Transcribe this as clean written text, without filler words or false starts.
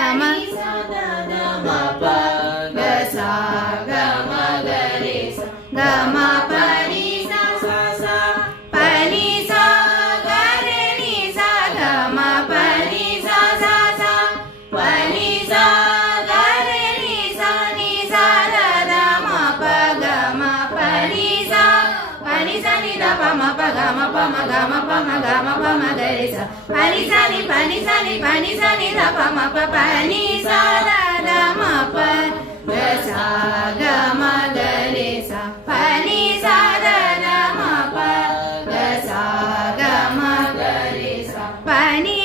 గమ గస గమ గరి గమ పని పని సా గరి ని సా గమ పని సా సా సా పని సా గరి ని సా ని సా ర ర మ ప గ మ పని సా ని ద ప మ ప గ మ ప మ గ మ ప మ గ మ ప మ గరి సా పని సా ని ద ప మ ప పని సా ర ర మ ప గ సా గ మ గరి సా పని సా ర ర మ ప గ సా గ మ గరి సా పని